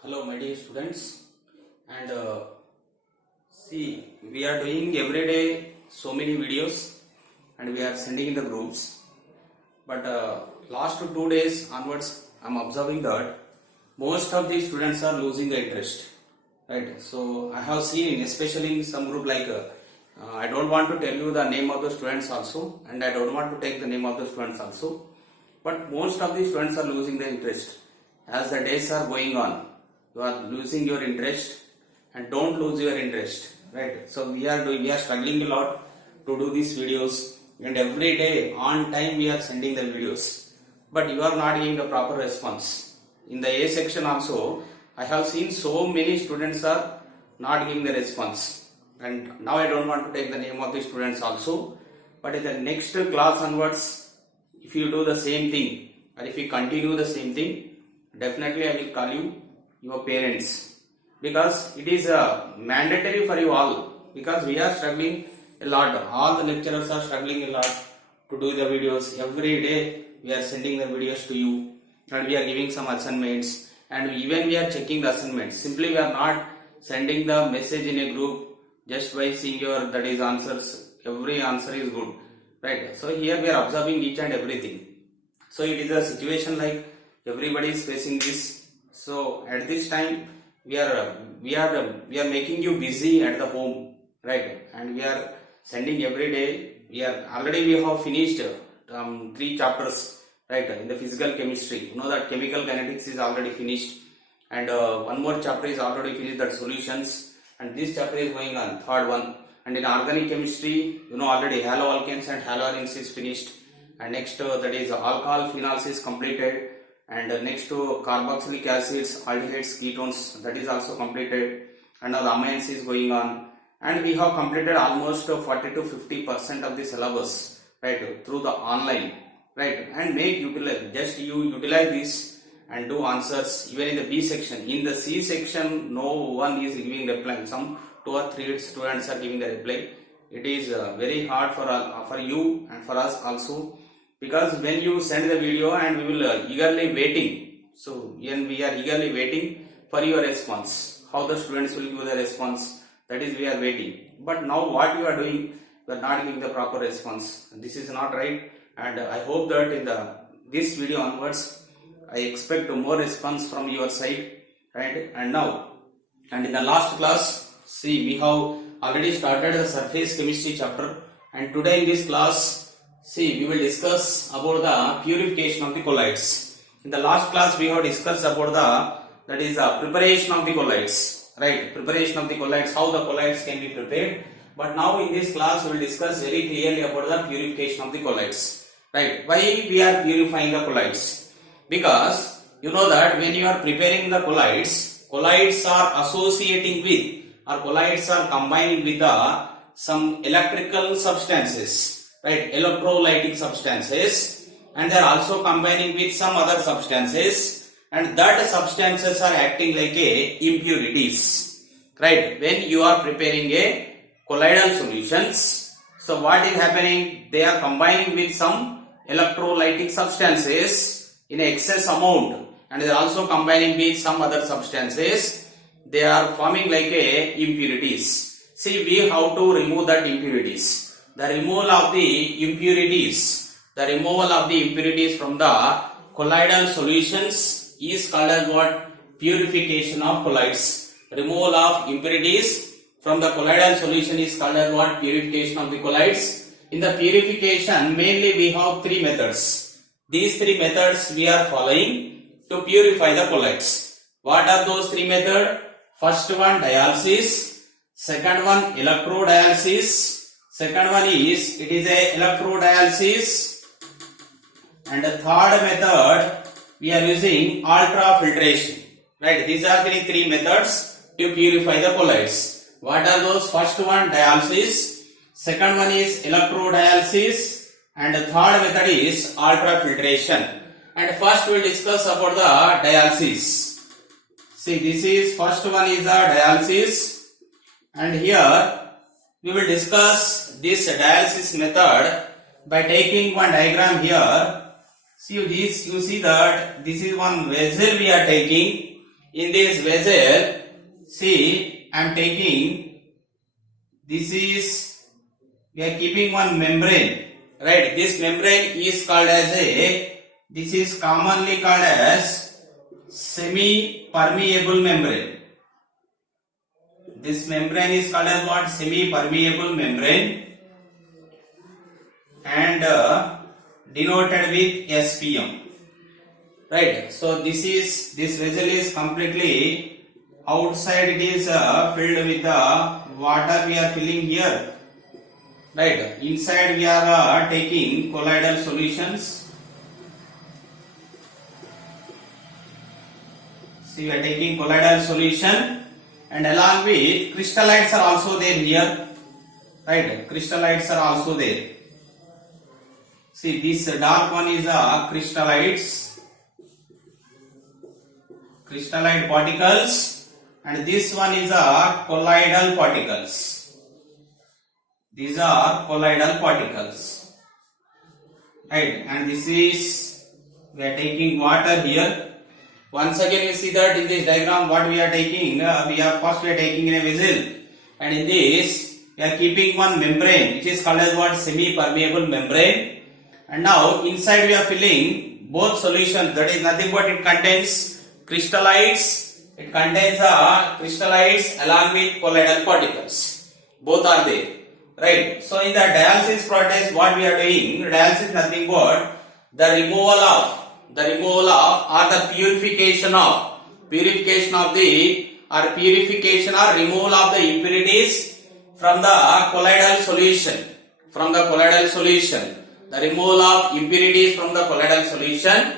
Hello, my dear students, and see, we are doing every day so many videos, and we are sending in the groups. But last 2 days onwards, I'm observing that most of the students are losing the interest, right? So I have seen, especially in some group like. I don't want to tell you the name of the students also, and I don't want to take the name of the students also. But most of the students are losing the interest as the days are going on. You are losing your interest, and don't lose your interest, right? So we are struggling a lot to do these videos, and every day on time we are sending the videos, but you are not giving the proper response. In the A section also, I have seen so many students are not giving the response, and now I don't want to take the name of the students also. But in the next class onwards, if you do the same thing, or if you continue the same thing, definitely I will call you your parents, because it is mandatory for you all, because we are struggling a lot. All the lecturers are struggling a lot to do the videos. Every day we are sending the videos to you, and we are giving some assignments, and even we are checking the assignments. Simply we are not sending the message in a group just by seeing your that is answers. Every answer is good, right? So here we are observing each and everything. So it is a situation like everybody is facing this. So at this time we are making you busy at the home, right? And we are sending every day. We have finished 3 chapters, right? In the physical chemistry, you know that chemical kinetics is already finished, and one more chapter is already finished, that solutions, and this chapter is going on, third one. And in organic chemistry, you know already haloalkanes and haloarenes is finished, and next that is alcohol phenols is completed, and next to carboxylic acids, aldehydes, ketones, that is also completed, and now the amines is going on, and we have completed almost 40 to 50% of the syllabus, right, through the online, right? And you utilize this and do answers even in the B section. In the C section, no one is giving reply. Some 2 or 3 students are giving the reply. It is very hard for you and for us also, because when you send the video and we will eagerly waiting. So when we are eagerly waiting for your response, how the students will give the response, that is we are waiting. But now what you are doing, you are not giving the proper response. This is not right, and I hope that in this video onwards, I expect more response from your side, right? And in the last class, see, we have already started the surface chemistry chapter, and today in this class, see, we will discuss about the purification of the colloids. In the last class, we have discussed about preparation of the colloids, right? Preparation of the colloids, how the colloids can be prepared. But now in this class, we will discuss very clearly about the purification of the colloids, right? Why we are purifying the colloids? Because you know that when you are preparing the colloids are associating with, or colloids are combining with some electrical substances, right? Electrolytic substances, and they are also combining with some other substances, and that substances are acting like impurities, right? When you are preparing a colloidal solutions, so what is happening? They are combining with some electrolytic substances in excess amount, and they are also combining with some other substances. They are forming like impurities. See, we have to remove that impurities. The removal of the impurities from the colloidal solutions is called as what? Purification of colloids. Removal of impurities from the colloidal solution is called as what? Purification of the colloids. In the purification, mainly we have 3 methods. These 3 methods we are following to purify the colloids. What are those 3 methods? First one, dialysis. Second one, electrodialysis. Second one is, it is a electrodialysis. And the third method, we are using ultrafiltration, right? These are the 3 methods to purify the colloids. What are those? First one, dialysis. Second one is electrodialysis. And the third method is ultrafiltration. And first we will discuss about the dialysis. See, this is first one is the dialysis, and here we will discuss this dialysis method by taking one diagram here. See this, you see that this is one vessel we are taking, In this vessel, see, I am taking, this is, we are keeping one membrane, right? This membrane is called as this is commonly called as semi-permeable membrane. This membrane is called as what? Semi-permeable membrane, and denoted with SPM. Right. So this vessel is completely outside. It is filled with the water. We are filling here. Right. Inside we are taking colloidal solutions. See, we are taking colloidal solution, and along with crystallites are also there here. Right. Crystallites are also there. See, this dark one is crystallite particles, and this one is colloidal particles. These are colloidal particles, right? And this is, we are taking water here. Once again, you see that in this diagram what we are taking, we are taking in a vessel, and in this we are keeping one membrane which is called as what? Semi-permeable membrane. And now inside we are filling both solutions, that is nothing but it contains crystallites, it contains crystallites along with colloidal particles. Both are there, right? So in the dialysis process, what we are doing, dialysis nothing but the removal of or the purification of removal of the impurities from the colloidal solution. The removal of impurities from the colloidal solution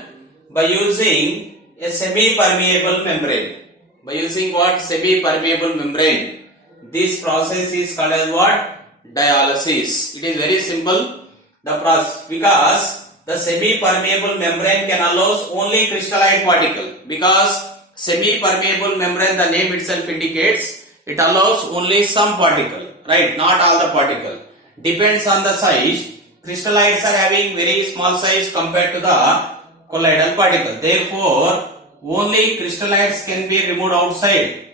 by using a semi-permeable membrane. By using what? Semi-permeable membrane. This process is called as what? Dialysis. It is very simple, the process, because the semi-permeable membrane can allow only crystallite particle. Because semi-permeable membrane, the name itself indicates, it allows only some particle, right? Not all the particle. Depends on the size. Crystallites are having very small size compared to the colloidal particle. Therefore, only crystallites can be removed outside,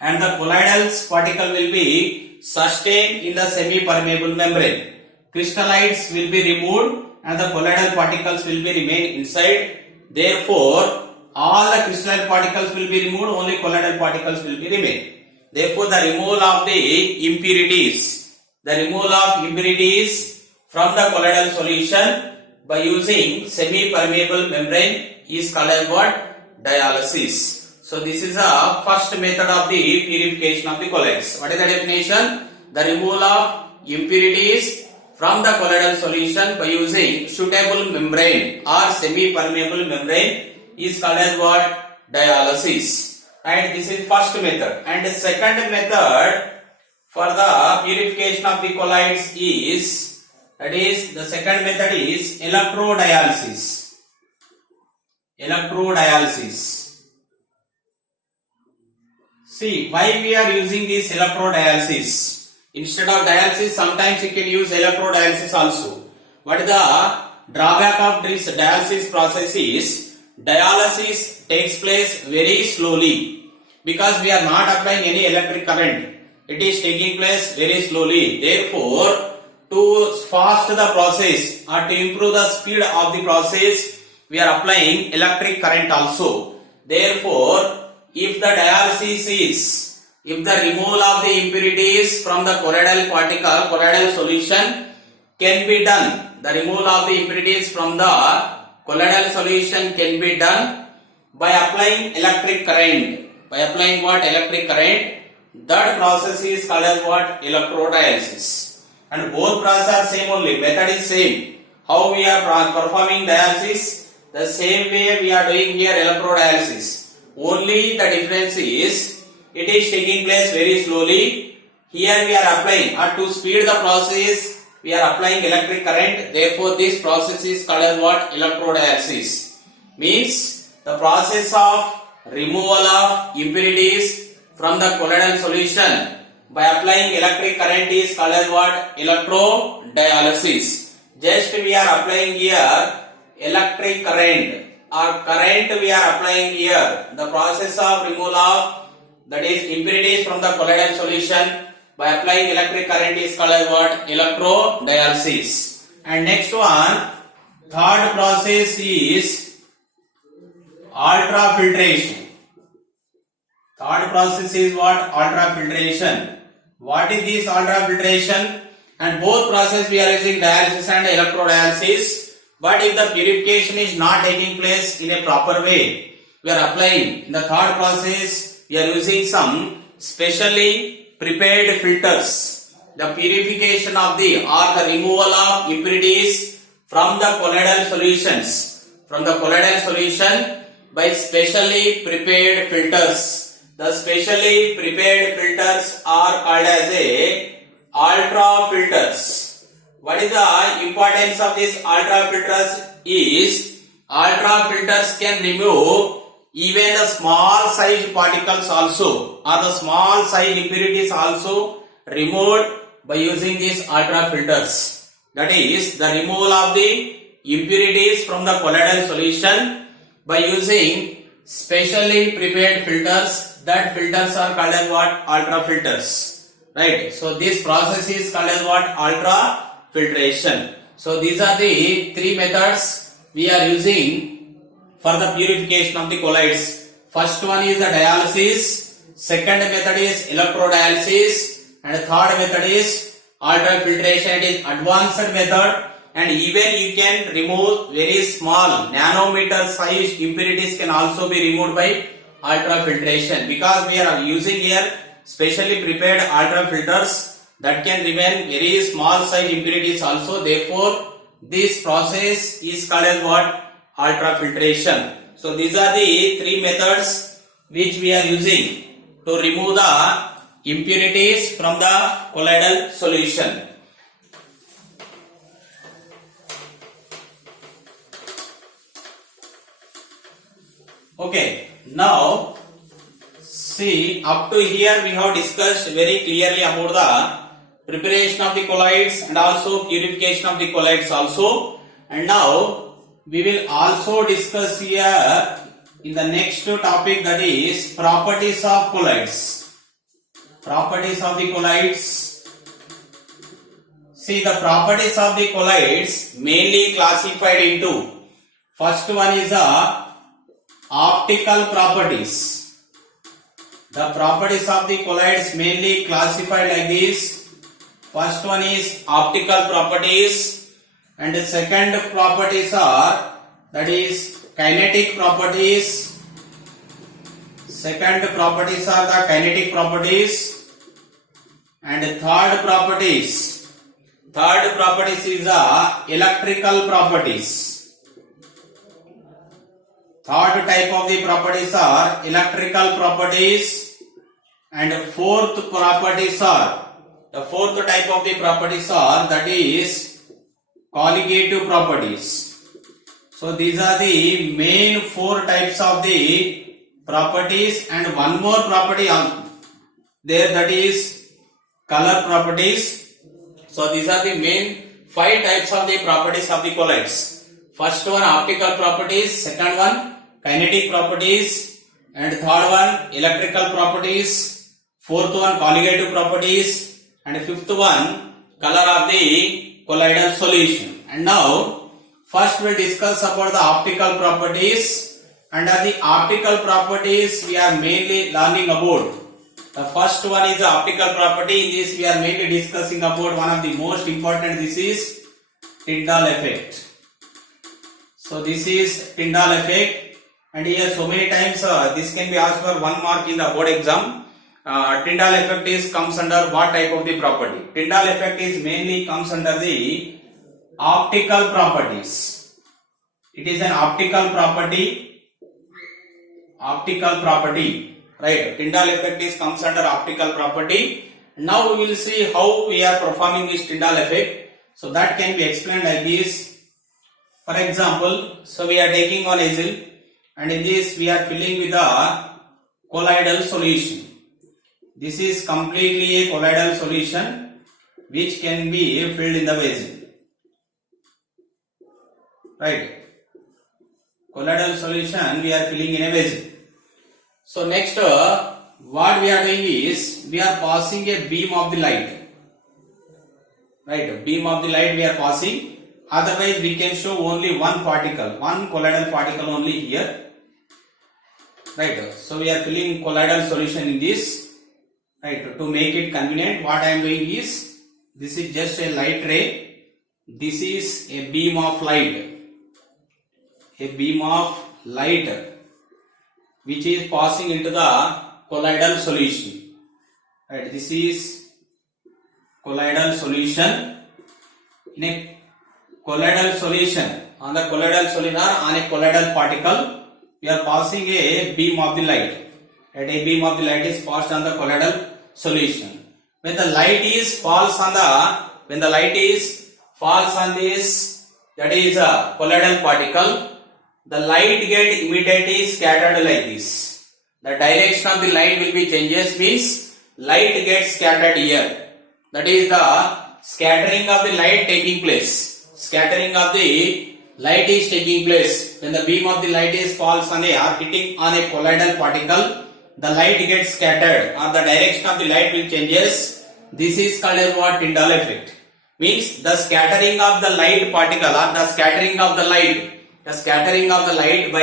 and the colloidal particle will be sustained in the semi-permeable membrane. Crystallites will be removed and the colloidal particles will be remain inside. Therefore, all the crystalline particles will be removed, only colloidal particles will be remain. Therefore, the removal of the impurities, from the colloidal solution by using semi-permeable membrane is called as what? Dialysis. So this is a first method of the purification of the colloids. What is the definition? The removal of impurities from the colloidal solution by using suitable membrane or semi-permeable membrane is called as what? Dialysis. And this is first method. And the second method for the purification of the colloids is, that is, the second method is electrodialysis. See, why we are using this electrodialysis? Instead of dialysis, sometimes you can use electrodialysis also. What is the drawback of this dialysis process is, dialysis takes place very slowly because we are not applying any electric current. It is taking place very slowly. Therefore, to fast the process or to improve the speed of the process, we are applying electric current also. Therefore, if the removal of the impurities from the colloidal solution can be done, the removal of the impurities from the colloidal solution can be done by applying electric current. By applying what? Electric current. That process is called as what? Electrodialysis. And both processes are same only. Method is same. How we are performing dialysis? The same way we are doing here electrodialysis. Only the difference is, it is taking place very slowly. Here we are applying, or to speed the process, we are applying electric current. Therefore, this process is called as what? Electrodialysis. Means the process of removal of impurities from the colloidal solution by applying electric current is called as what? Electrodialysis. Just we are applying here electric current or current we are applying here. The process of removal of, that is, impurities from the colloidal solution by applying electric current is called as what? Electrodialysis. And next one, third process is ultrafiltration. Third process is what? Ultrafiltration. What is this ultrafiltration? And both process we are using dialysis and electrodialysis. But if the purification is not taking place in a proper way, we are applying. In the third process, we are using some specially prepared filters. The purification of the or the removal of impurities from the colloidal solutions. From the colloidal solution by specially prepared filters. The specially prepared filters are called as a ultra filters. What is the importance of these ultra filters is ultra filters can remove even the small size particles also or the small size impurities also removed by using these ultra filters. That is the removal of the impurities from the colloidal solution by using specially prepared filters. That filters are called as what? Ultra filters. Right. So this process is called as what? Ultra filtration. So these are the three methods we are using for the purification of the colloids. First one is the dialysis, second method is electrodialysis, and third method is ultrafiltration. It is advanced method, and even you can remove very small nanometer size impurities can also be removed by ultrafiltration, because we are using here specially prepared ultrafilters that can remove very small size impurities also. Therefore, this process is called as what? Ultrafiltration. So these are the three methods which we are using to remove the impurities from the colloidal solution. Okay, now see, up to here we have discussed very clearly about the preparation of the colloids and also purification of the colloids also. And now we will also discuss here in the next topic, that is properties of colloids. Properties of the colloids. See, the properties of the colloids mainly classified into, first one is the optical properties. The properties of the colloids mainly classified like this. First one is optical properties, and the second properties are, that is, kinetic properties. Second properties are the kinetic properties, and third properties is the electrical properties. Third type of the properties are electrical properties, and fourth type of the properties are, that is, colligative properties. So these are the main four types of the properties, and one more property there, that is color properties. So these are the main five types of the properties of the colloids. First one optical properties, second one kinetic properties, and third one electrical properties, fourth one colligative properties, and fifth one color of the colloidal solution. And now first we'll discuss about the optical properties. Under the optical properties we are mainly learning about, the first one is the optical property. In this we are mainly discussing about one of the most important, this is Tyndall effect. So this is Tyndall effect, and here so many times this can be asked for 1 mark in the board exam. Tyndall effect comes under what type of the property? Tyndall effect is mainly comes under the optical properties. It is an optical property. Right? Tyndall effect comes under optical property. Now we will see how we are performing this Tyndall effect. So that can be explained like this. For example, so we are taking one nozzle, and in this we are filling with the colloidal solution. This is completely a colloidal solution which can be filled in the vessel. Right. colloidal solution we are filling in a vessel. So next what we are doing is we are passing a beam of the light, right? Beam of the light we are passing, otherwise we can show only one particle, one colloidal particle only here, right? So we are filling colloidal solution in this, right? To make it convenient, what I am doing is, this is just a light ray, this is a beam of light, which is passing into the colloidal solution, right? This is colloidal solution. In a colloidal solution, on the colloidal solution or on a colloidal particle, we are passing a beam of the light, right? A beam of the light is passed on the colloidal solution. When the light falls on this, that is a colloidal particle, the light get immediately scattered like this. The direction of the light will be changes, means light gets scattered here. That is the scattering of the light taking place. Scattering of the light is taking place. When the beam of the light falls on or hitting on a colloidal particle, the light gets scattered or the direction of the light will changes. This is called as what? Tyndall effect. Means the scattering of the light particle or the scattering of the light by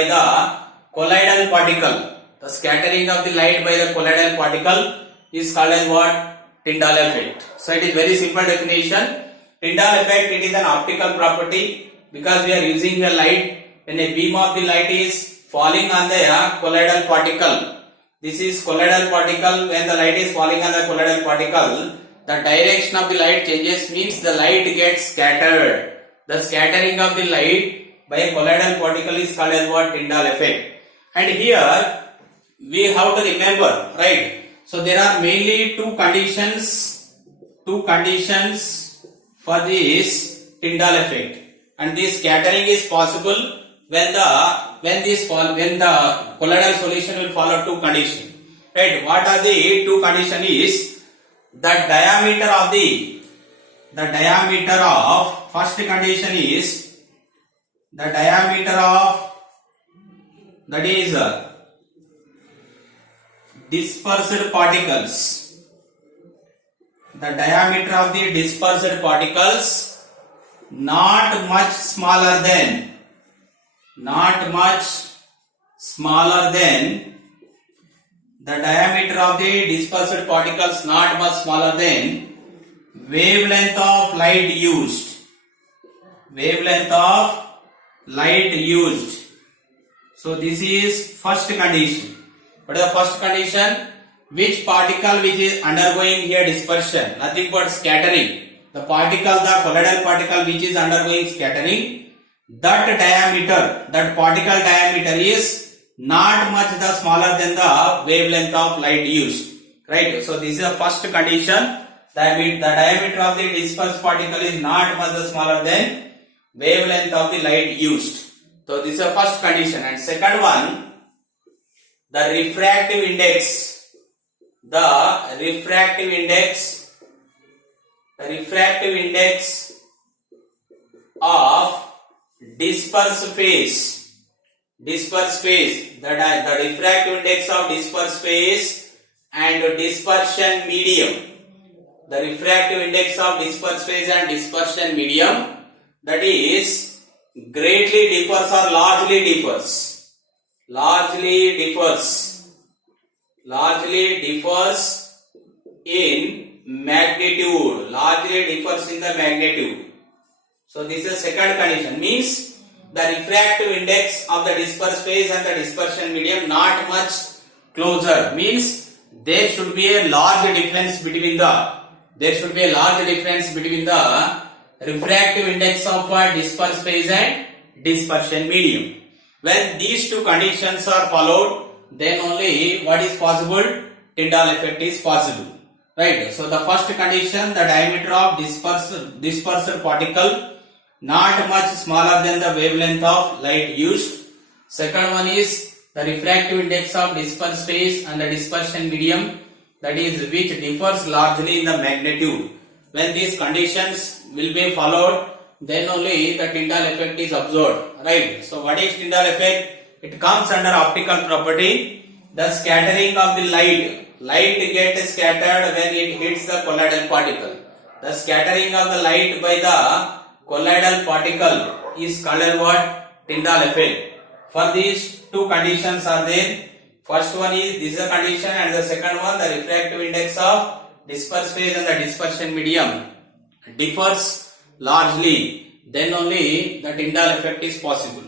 the colloidal particle. The scattering of the light by the colloidal particle is called as what? Tyndall effect. So it is very simple definition. Tyndall effect, it is an optical property because we are using the light when a beam of the light is falling on the colloidal particle. This is colloidal particle. When the light is falling on the colloidal particle, the direction of the light changes, means the light gets scattered. The scattering of the light by a colloidal particle is called as what? Tyndall effect. And here we have to remember, right? So there are mainly two conditions for this Tyndall effect, and this scattering is possible when the colloidal solution will follow two conditions, right? What are the two conditions? Is the diameter of first condition is the diameter of, that is dispersed particles. The diameter of the dispersed particles not much smaller than the diameter of the dispersed particles not much smaller than wavelength of light used. So this is first condition. What is the first condition? Which particle which is undergoing here dispersion? Nothing but scattering. The colloidal particle which is undergoing scattering, that particle diameter is not much the smaller than the wavelength of light used, right? So this is the first condition. The diameter of the dispersed particle is not much the smaller than wavelength of the light used. So this is the first condition. And second one, the refractive index of dispersed phase, the refractive index of dispersed phase and dispersion medium, the refractive index of dispersed phase and dispersion medium, that is greatly differs or largely differs in magnitude, the magnitude. So this is the second condition, means the refractive index of the dispersed phase and the dispersion medium not much closer, means there should be a large difference between the refractive index of dispersed phase and dispersion medium. When these two conditions are followed, then only what is possible? Tyndall effect is possible, right? So the first condition, the diameter of dispersed particle not much smaller than the wavelength of light used. Second one is the refractive index of dispersed phase and the dispersion medium, that is which differs largely in the magnitude. When these conditions will be followed, then only the Tyndall effect is observed, right? So what is Tyndall effect? It comes under optical property, the scattering of the light. Light gets scattered when it hits the colloidal particle. The scattering of the light by the colloidal particle is called as what? Tyndall effect. For these two conditions are there. First one is this is a condition, and the second one the refractive index of disperse phase and the dispersion medium differs largely. Then only the Tyndall effect is possible.